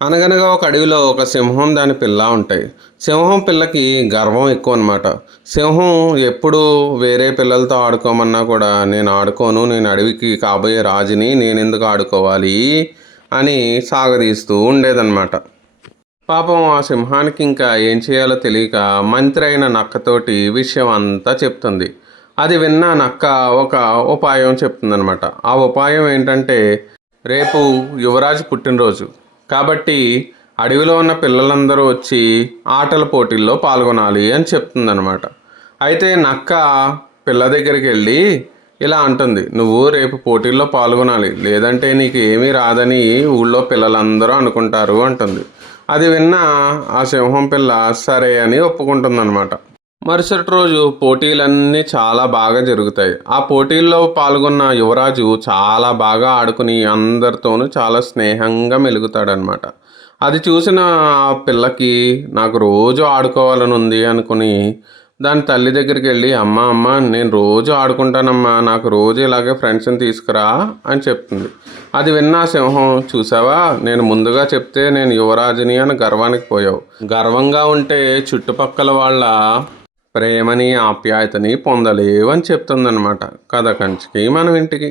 అనగనగా ఒక అడవిలో ఒక సింహం దాని పిల్ల ఉంటాయి. సింహం పిల్లకి గర్వం ఎక్కువ అనమాట. సింహం ఎప్పుడు వేరే పిల్లలతో ఆడుకోమన్నా కూడా నేను ఆడుకోను, నేను అడవికి కాబోయే రాజుని, నేనెందుకు ఆడుకోవాలి అని సాగదీస్తూ ఉండేదన్నమాట. పాపం ఆ సింహానికి ఇంకా ఏం చేయాలో తెలియక మంత్రి అయిన నక్కతోటి విషయం అంతా చెప్తుంది. అది విన్న నక్క ఒక ఉపాయం చెప్తుందనమాట. ఆ ఉపాయం ఏంటంటే, రేపు యువరాజు పుట్టినరోజు కాబట్టి అడవిలో ఉన్న పిల్లలందరూ వచ్చి ఆటల పోటీల్లో పాల్గొనాలి అని చెప్తుందనమాట. అయితే నక్క పిల్ల దగ్గరికి వెళ్ళి ఇలా అంటుంది, నువ్వు రేపు పోటీల్లో పాల్గొనాలి, లేదంటే నీకు ఏమీ రాదని ఊళ్ళో పిల్లలందరూ అనుకుంటారు అంటుంది. అది విన్న ఆ సింహం పిల్ల సరే అని ఒప్పుకుంటుందన్నమాట. మరుసటి రోజు పోటీలన్నీ చాలా బాగా జరుగుతాయి. ఆ పోటీల్లో పాల్గొన్న యువరాజు చాలా బాగా ఆడుకుని అందరితోనూ చాలా స్నేహంగా మెలుగుతాడనమాట. అది చూసిన ఆ పిల్లకి నాకు రోజు ఆడుకోవాలని ఉంది అనుకుని దాని తల్లి దగ్గరికి వెళ్ళి, అమ్మ అమ్మ నేను రోజు ఆడుకుంటానమ్మా, నాకు రోజు ఇలాగే ఫ్రెండ్స్ని తీసుకురా అని చెప్తుంది. అది విన్న ఆ సింహం, చూసావా నేను ముందుగా చెప్తే నేను యువరాజుని అని గర్వానికి పోయావు. గర్వంగా ఉంటే చుట్టుపక్కల వాళ్ళ ప్రేమని ఆప్యాయతని పొందలేవు అని చెప్తుందన్నమాట. కథ కంచికి మనం ఇంటికి.